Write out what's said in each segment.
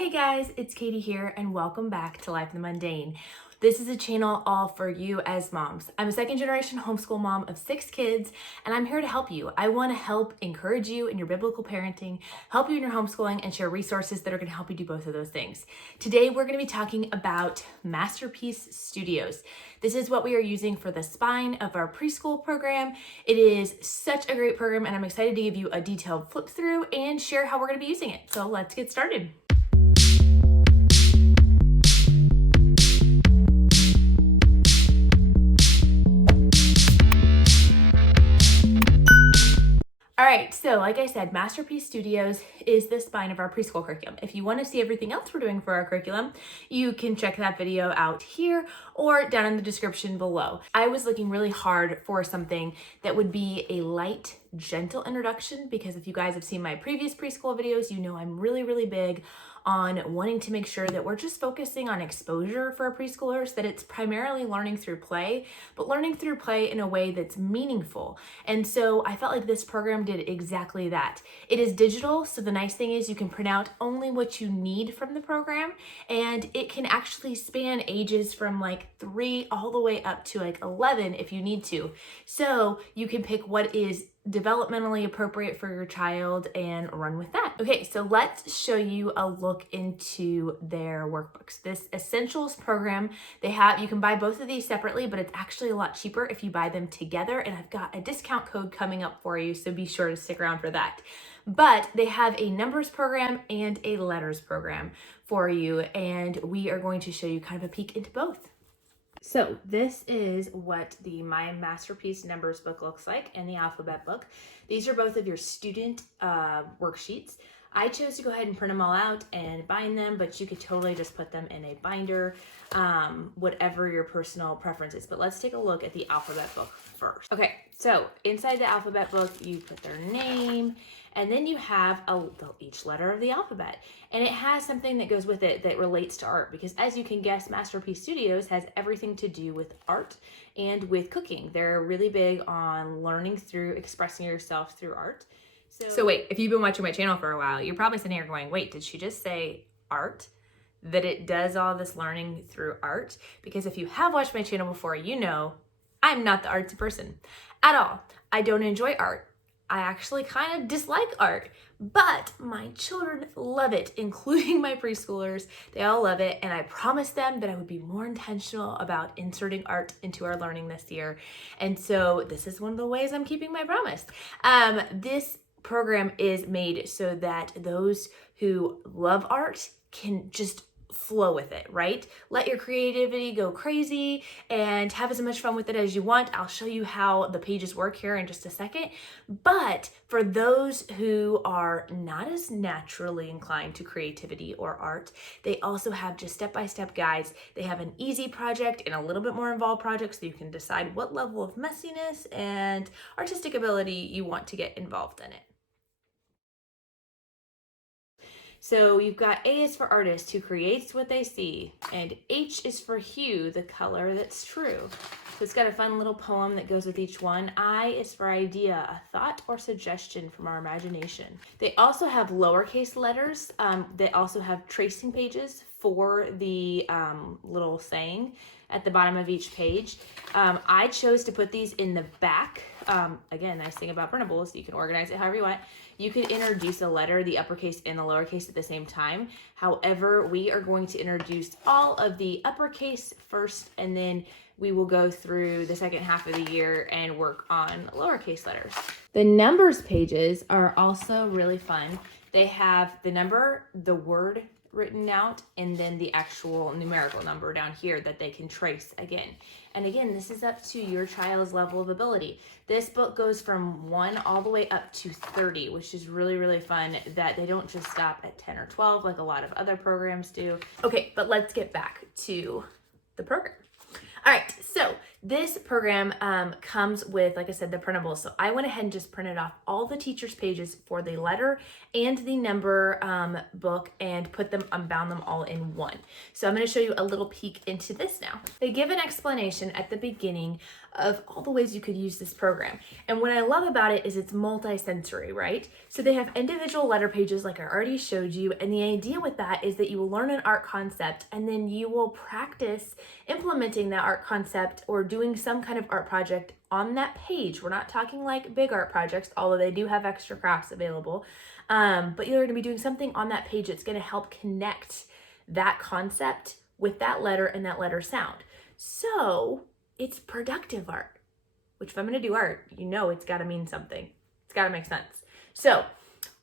Hey guys, it's Katie here and welcome back to Life in the Mundane. This is a channel all for you as moms. I'm a second generation homeschool mom of 6 kids and I'm here to help you. I want to help encourage you in your biblical parenting, help you in your homeschooling, and share resources that are going to help you do both of those things. Today we're going to be talking about Masterpiece Studios. This is what we are using for the spine of our preschool program. It is such a great program and I'm excited to give you a detailed flip through and share how we're going to be using it. So let's get started. All right, so like I said, Masterpiece Studios is the spine of our preschool curriculum. If you want to see everything else we're doing for our curriculum, you can check that video out here or down in the description below. I was looking really hard for something that would be a light, gentle introduction because if you guys have seen my previous preschool videos, you know I'm really big on wanting to make sure that we're just focusing on exposure for our preschoolers, that it's primarily learning through play, but learning through play in a way that's meaningful. And so I felt like this program did exactly that. It is digital, so the nice thing is you can print out only what you need from the program, and it can actually span ages from like 3 all the way up to like 11 if you need to. So you can pick what is developmentally appropriate for your child and run with that. Okay, so let's show you a look into their workbooks. This Essentials program, you can buy both of these separately, but it's actually a lot cheaper if you buy them together, and I've got a discount code coming up for you, so be sure to stick around for that. But they have a numbers program and a letters program for you, and we are going to show you kind of a peek into both. So this is what the My Masterpiece Numbers book looks like and the alphabet book. These are both of your student worksheets. I chose to go ahead and print them all out and bind them, but you could totally just put them in a binder, whatever your personal preference is. But let's take a look at the alphabet book first. Okay, so inside the alphabet book, you put their name, and then you have each letter of the alphabet. And it has something that goes with it that relates to art, because as you can guess, Masterpiece Studios has everything to do with art and with cooking. They're really big on learning through expressing yourself through art. So wait, if you've been watching my channel for a while, you're probably sitting here going, wait, did she just say art? That it does all this learning through art? Because if you have watched my channel before, you know I'm not the artsy person at all. I don't enjoy art. I actually kind of dislike art, but my children love it, including my preschoolers. They all love it, and I promised them that I would be more intentional about inserting art into our learning this year. And so this is one of the ways I'm keeping my promise. This program is made so that those who love art can just flow with it, right? Let your creativity go crazy and have as much fun with it as you want. I'll show you how the pages work here in just a second. But for those who are not as naturally inclined to creativity or art, they also have just step-by-step guides. They have an easy project and a little bit more involved project so you can decide what level of messiness and artistic ability you want to get involved in it. So you've got A is for artist, who creates what they see, and H is for hue, the color that's true. So it's got a fun little poem that goes with each one. I is for idea, a thought or suggestion from our imagination. They also have lowercase letters. They also have tracing pages for the little saying at the bottom of each page. I chose to put these in the back. Again, nice thing about printables, you can organize it however you want. You could introduce a letter, the uppercase and the lowercase at the same time. However, we are going to introduce all of the uppercase first, and then we will go through the second half of the year and work on lowercase letters. The numbers pages are also really fun. They have the number, the word written out, and then the actual numerical number down here that they can trace again. And again, this is up to your child's level of ability. This book goes from 1 all the way up to 30, which is really fun that they don't just stop at 10 or 12 like a lot of other programs do. Okay, but let's get back to the program. All right, so This program comes with, like I said, the printables. So I went ahead and just printed off all the teacher's pages for the letter and the number book and put them, bound them all in one. So I'm going to show you a little peek into this now. They give an explanation at the beginning of all the ways you could use this program. And what I love about it is it's multi-sensory, right? So they have individual letter pages like I already showed you. And the idea with that is that you will learn an art concept and then you will practice implementing that art concept or doing some kind of art project on that page. We're not talking like big art projects, although they do have extra crafts available. But you're going to be doing something on that page that's going to help connect that concept with that letter and that letter sound. So it's productive art, which if I'm going to do art, you know it's got to mean something. It's got to make sense. So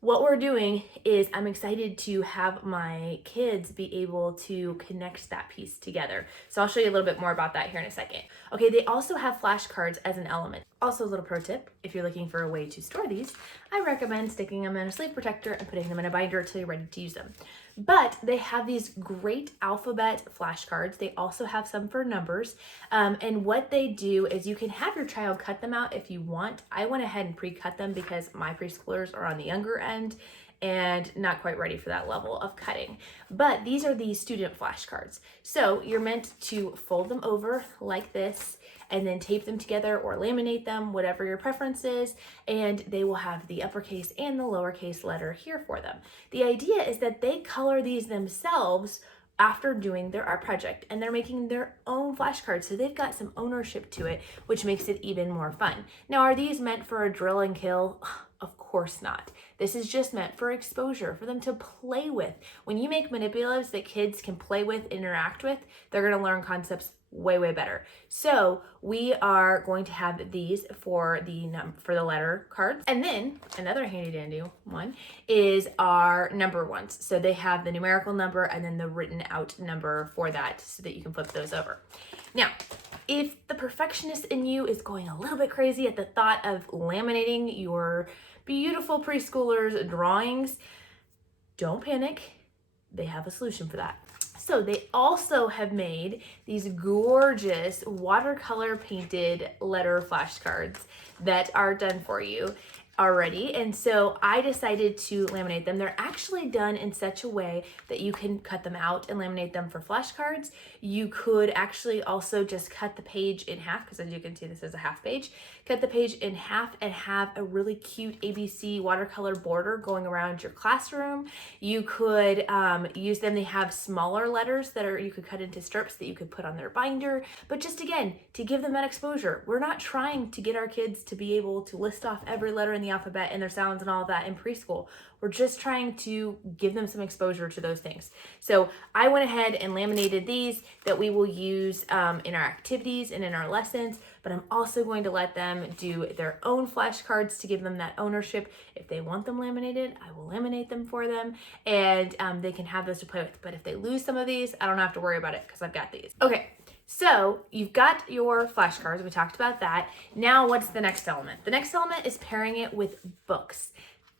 what we're doing is I'm excited to have my kids be able to connect that piece together. So I'll show you a little bit more about that here in a second. Okay, they also have flashcards as an element. Also a little pro tip, if you're looking for a way to store these, I recommend sticking them in a sleeve protector and putting them in a binder until you're ready to use them. But they have these great alphabet flashcards. They also have some for numbers. And what they do is you can have your child cut them out if you want. I went ahead and pre-cut them because my preschoolers are on the younger end and not quite ready for that level of cutting. But these are the student flashcards. So you're meant to fold them over like this and then tape them together or laminate them, whatever your preference is, and they will have the uppercase and the lowercase letter here for them. The idea is that they color these themselves after doing their art project, and they're making their own flashcards, so they've got some ownership to it, which makes it even more fun. Now, are these meant for a drill and kill? Of course not. This is just meant for exposure, for them to play with. When you make manipulatives that kids can play with, interact with, they're gonna learn concepts way, way better. So we are going to have these for the letter cards. And then another handy dandy one is our number ones. So they have the numerical number and then the written out number for that so that you can flip those over. Now, if the perfectionist in you is going a little bit crazy at the thought of laminating your beautiful preschoolers' drawings, don't panic. They have a solution for that. So they also have made these gorgeous watercolor painted letter flashcards that are done for you already. And so I decided to laminate them. They're actually done in such a way that you can cut them out and laminate them for flashcards. You could actually also just cut the page in half, because as you can see, this is a half page. Cut the page in half and have a really cute ABC watercolor border going around your classroom. You could use them. They have smaller letters that you could cut into strips that you could put on their binder. But just again, to give them that exposure. We're not trying to get our kids to be able to list off every letter in the alphabet and their sounds and all of that in preschool. We're just trying to give them some exposure to those things. So I went ahead and laminated these that we will use in our activities and in our lessons, but I'm also going to let them do their own flashcards to give them that ownership. If they want them laminated, I will laminate them for them, and they can have those to play with. But if they lose some of these, I don't have to worry about it because I've got these. Okay. So you've got your flashcards. We talked about that. Now what's the next element? The next element is pairing it with books.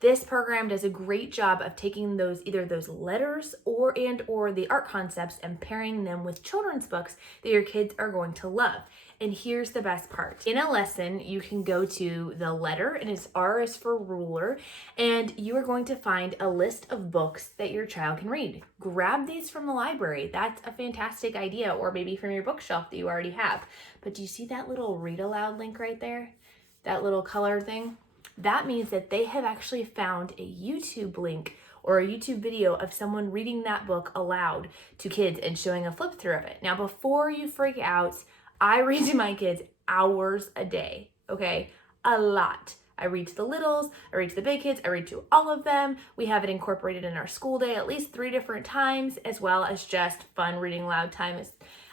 This program does a great job of taking those, either those letters or the art concepts, and pairing them with children's books that your kids are going to love. And here's the best part. In a lesson, you can go to the letter, and it's R is for ruler, and you are going to find a list of books that your child can read. Grab these from the library. That's a fantastic idea, or maybe from your bookshelf that you already have. But do you see that little read aloud link right there? That little color thing? That means that they have actually found a YouTube link or a YouTube video of someone reading that book aloud to kids and showing a flip through of it. Now, before you freak out, I read to my kids hours a day, okay? A lot. I read to the littles, I read to the big kids, I read to all of them. We have it incorporated in our school day at least 3 different times, as well as just fun reading loud time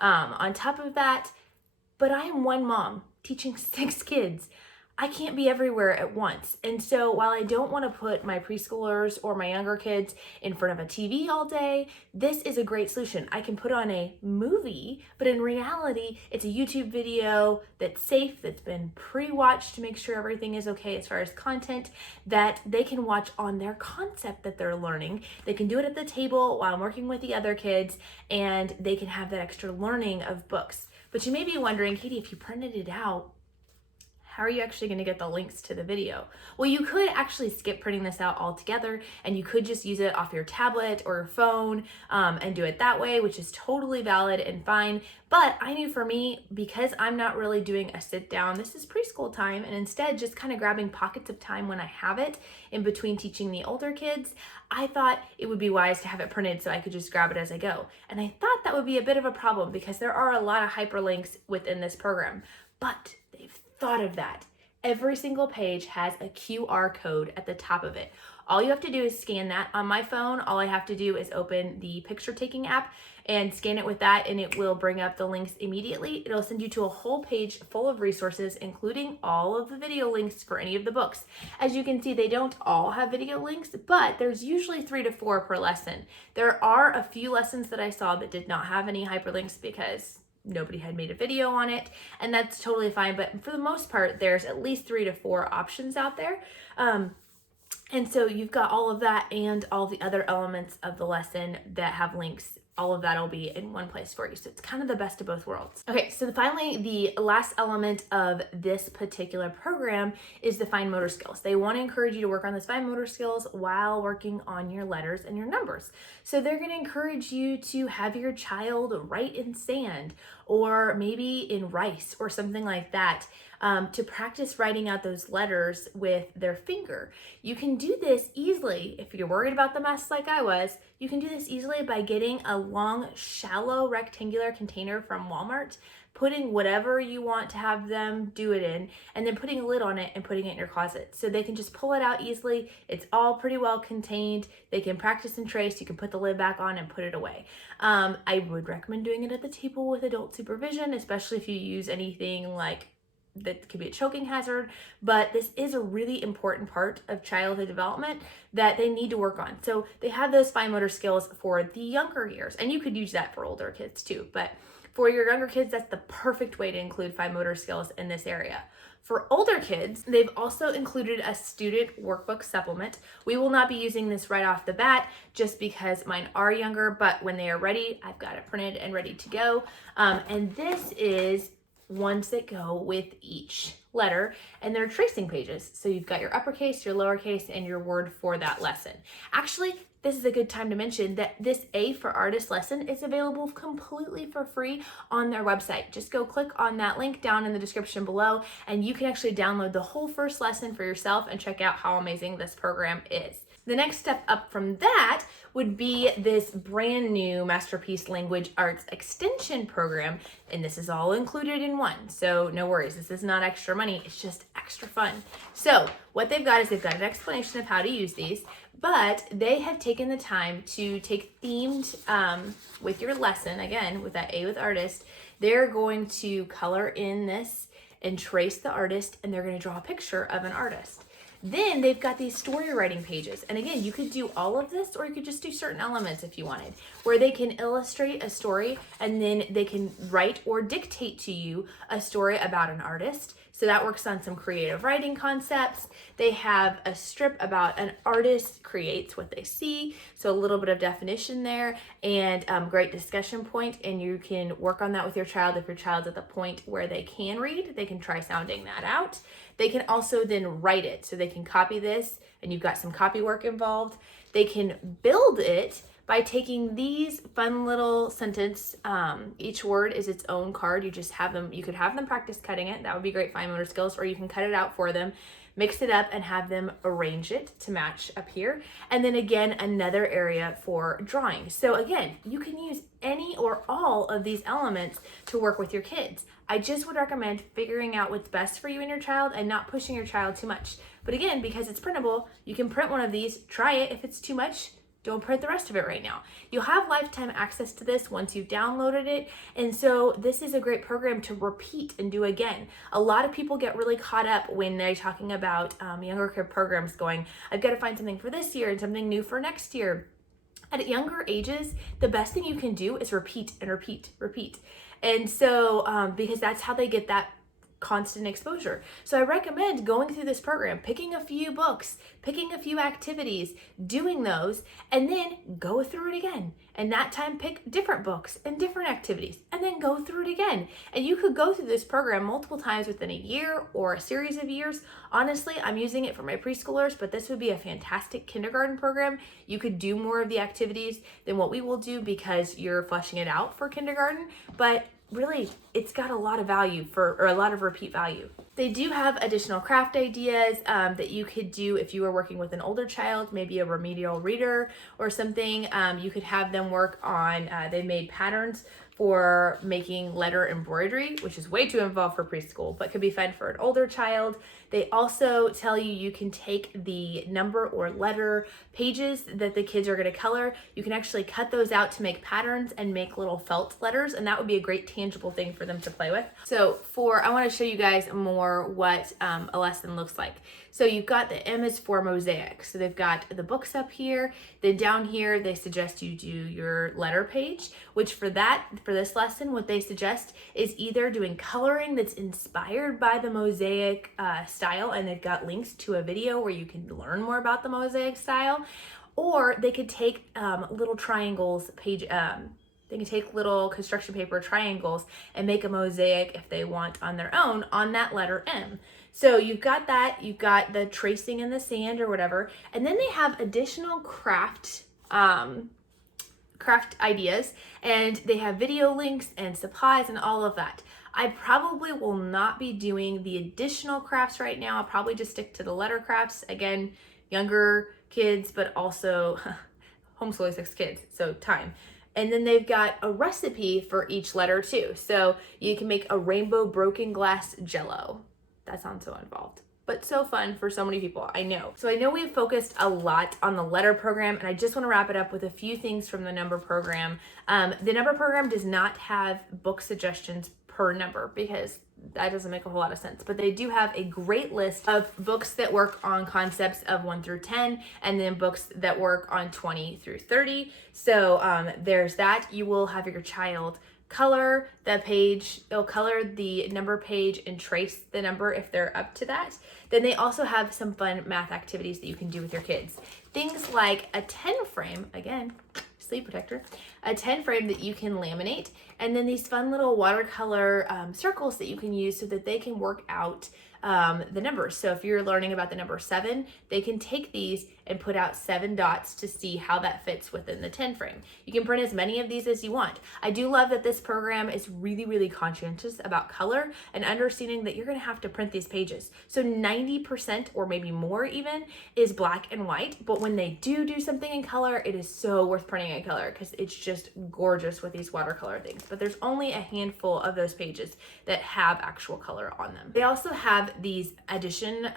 on top of that. But I am one mom teaching 6 kids. I can't be everywhere at once. And so while I don't want to put my preschoolers or my younger kids in front of a TV all day, this is a great solution. I can put on a movie, but in reality, it's a YouTube video that's safe, that's been pre-watched to make sure everything is okay as far as content, that they can watch on their concept that they're learning. They can do it at the table while I'm working with the other kids, and they can have that extra learning of books. But you may be wondering, Katie, if you printed it out, how are you actually going to get the links to the video? Well, you could actually skip printing this out altogether, and you could just use it off your tablet or your phone and do it that way, which is totally valid and fine. But I knew for me, because I'm not really doing a sit down, this is preschool time, and instead just kind of grabbing pockets of time when I have it in between teaching the older kids, I thought it would be wise to have it printed so I could just grab it as I go. And I thought that would be a bit of a problem because there are a lot of hyperlinks within this program, but they've thought of that. Every single page has a QR code at the top of it. All you have to do is scan that. On my phone, all I have to do is open the picture taking app and scan it with that, and it will bring up the links immediately. It'll send you to a whole page full of resources, including all of the video links for any of the books. As you can see, they don't all have video links, but there's usually 3 to 4 per lesson. There are a few lessons that I saw that did not have any hyperlinks because nobody had made a video on it, and that's totally fine. But for the most part, there's at least 3 to 4 options out there. And so you've got all of that and all the other elements of the lesson that have links. All of that will be in one place for you. So it's kind of the best of both worlds. Okay, so finally, the last element of this particular program is the fine motor skills. They want to encourage you to work on those fine motor skills while working on your letters and your numbers. So they're going to encourage you to have your child write in sand or maybe in rice or something like that. To practice writing out those letters with their finger. You can do this easily. If you're worried about the mess like I was, you can do this easily by getting a long, shallow, rectangular container from Walmart, putting whatever you want to have them do it in, and then putting a lid on it and putting it in your closet. So they can just pull it out easily. It's all pretty well contained. They can practice and trace. You can put the lid back on and put it away. I would recommend doing it at the table with adult supervision, especially if you use anything like that could be a choking hazard, but this is a really important part of childhood development that they need to work on. So they have those fine motor skills for the younger years, and you could use that for older kids too, but for your younger kids, that's the perfect way to include fine motor skills in this area. For older kids, they've also included a student workbook supplement. We will not be using this right off the bat just because mine are younger, but when they are ready, I've got it printed and ready to go. And this is ones that go with each letter, and they're tracing pages. So you've got your uppercase, your lowercase, and your word for that lesson. Actually, this is a good time to mention that this A for Artist lesson is available completely for free on their website. Just go click on that link down in the description below, and you can actually download the whole first lesson for yourself and check out how amazing this program is. The next step up from that would be this brand new Masterpiece Language Arts Extension program, and this is all included in one, so no worries. This is not extra money, it's just extra fun. So what they've got is they've got an explanation of how to use these, but they have taken the time to take themed with your lesson, again, with that A with Artist, they're going to color in this and trace the artist, and they're going to draw a picture of an artist. Then they've got these story writing pages. And again, you could do all of this, or you could just do certain elements if you wanted, where they can illustrate a story and then they can write or dictate to you a story about an artist. So that works on some creative writing concepts. They have a strip about an artist creates what they see. So a little bit of definition there and great discussion point. And you can work on that with your child. If your child's at the point where they can read, they can try sounding that out. They can also then write it. So they can copy this and you've got some copy work involved. They can build it by taking these fun little sentence, each word is its own card. You just have them, you could have them practice cutting it. That would be great fine motor skills, or you can cut it out for them, mix it up and have them arrange it to match up here. And then again, another area for drawing. So again, you can use any or all of these elements to work with your kids. I just would recommend figuring out what's best for you and your child and not pushing your child too much. But again, because it's printable, you can print one of these, try it. If it's too much, don't print the rest of it right now. You'll have lifetime access to this once you've downloaded it. And so this is a great program to repeat and do again. A lot of people get really caught up when they're talking about younger kid programs going, I've got to find something for this year and something new for next year. At younger ages, the best thing you can do is repeat and repeat, repeat. And so because that's how they get that constant exposure. So I recommend going through this program, picking a few books, picking a few activities, doing those, and then go through it again. And that time pick different books and different activities, and then go through it again. And you could go through this program multiple times within a year or a series of years. Honestly, I'm using it for my preschoolers, but this would be a fantastic kindergarten program. You could do more of the activities than what we will do because you're fleshing it out for kindergarten, but really, it's got a lot of value or a lot of repeat value. They do have additional craft ideas that you could do if you were working with an older child, maybe a remedial reader or something. You could have them work on, they made patterns for making letter embroidery, which is way too involved for preschool, but could be fun for an older child. They also tell you can take the number or letter pages that the kids are going to color. You can actually cut those out to make patterns and make little felt letters, and that would be a great tangible thing for them to play with. So I want to show you guys more what a lesson looks like. So you've got the M is for mosaic. So they've got the books up here. Then down here, they suggest you do your letter page, which for this lesson, what they suggest is either doing coloring that's inspired by the mosaic style, and they've got links to a video where you can learn more about the mosaic style, or they could take little triangles they can take little construction paper triangles and make a mosaic if they want on their own on that letter M. So you've got that, you've got the tracing in the sand or whatever, and then they have additional craft ideas, and they have video links and supplies and all of that. I probably will not be doing the additional crafts right now. I'll probably just stick to the letter crafts. Again, younger kids, but also homeschooling 6 kids, so time. And then they've got a recipe for each letter too. So you can make a rainbow broken glass jello. That sounds so involved, but so fun for so many people, I know. So I know we've focused a lot on the letter program, and I just want to wrap it up with a few things from the number program. The number program does not have book suggestions per number because that doesn't make a whole lot of sense, but they do have a great list of books that work on concepts of 1 through 10, and then books that work on 20 through 30. So there's that. You will have your child color the page, they'll color the number page and trace the number if they're up to that. Then they also have some fun math activities that you can do with your kids. Things like a 10 frame, again, sleeve protector, a 10 frame that you can laminate, and then these fun little watercolor circles that you can use so that they can work out the numbers. So if you're learning about the number 7, they can take these and put out 7 dots to see how that fits within the 10 frame. You can print as many of these as you want. I do love that this program is really, really conscientious about color and understanding that you're gonna have to print these pages. So 90% or maybe more even is black and white, but when they do something in color, it is so worth printing in color because it's just gorgeous with these watercolor things. But there's only a handful of those pages that have actual color on them. They also have these addition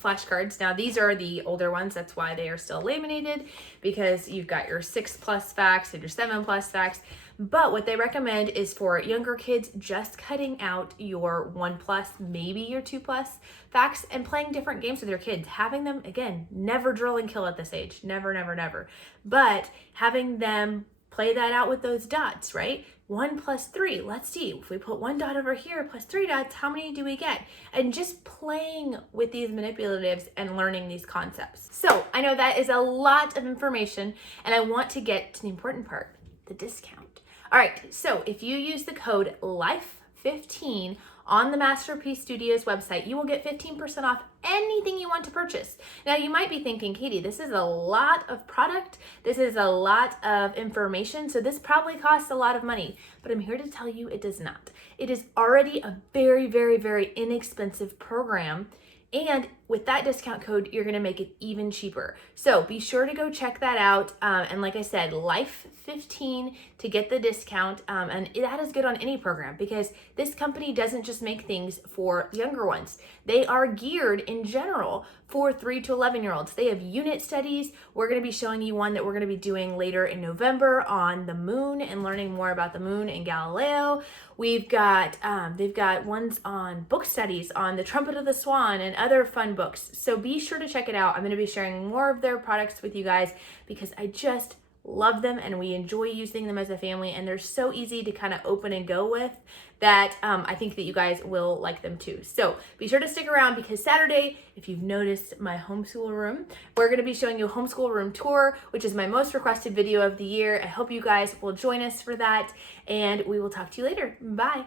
flashcards. Now these are the older ones, that's why they are still laminated, because you've got your 6+ facts and your 7+ facts. But what they recommend is for younger kids, just cutting out your 1+, maybe your 2+ facts, and playing different games with your kids. Having them, again, never drill and kill at this age. Never, never, never. But having them play that out with those dots, right? 1 + 3, let's see, if we put 1 dot over here plus 3 dots, how many do we get? And just playing with these manipulatives and learning these concepts. So I know that is a lot of information, and I want to get to the important part, the discount. All right, so if you use the code LIFE15 on the Masterpiece Studios website, you will get 15% off anything you want to purchase. Now you might be thinking, Katie, this is a lot of product. This is a lot of information. So this probably costs a lot of money, but I'm here to tell you it does not. It is already a very, very, very inexpensive program. And with that discount code, you're gonna make it even cheaper. So be sure to go check that out. And like I said, LIFE15 to get the discount. And that is good on any program because this company doesn't just make things for younger ones. They are geared in general for 3 to 11-year-olds. They have unit studies. We're gonna be showing you one that we're gonna be doing later in November on the moon and learning more about the moon and Galileo. We've got, they've got ones on book studies on the Trumpet of the Swan and other fun books. So be sure to check it out. I'm gonna be sharing more of their products with you guys because I just love them and we enjoy using them as a family, and they're so easy to kind of open and go with that I think that you guys will like them too. So be sure to stick around, because Saturday, if you've noticed my homeschool room, we're going to be showing you a homeschool room tour, which is my most requested video of the year. I hope you guys will join us for that, and we will talk to you later. Bye.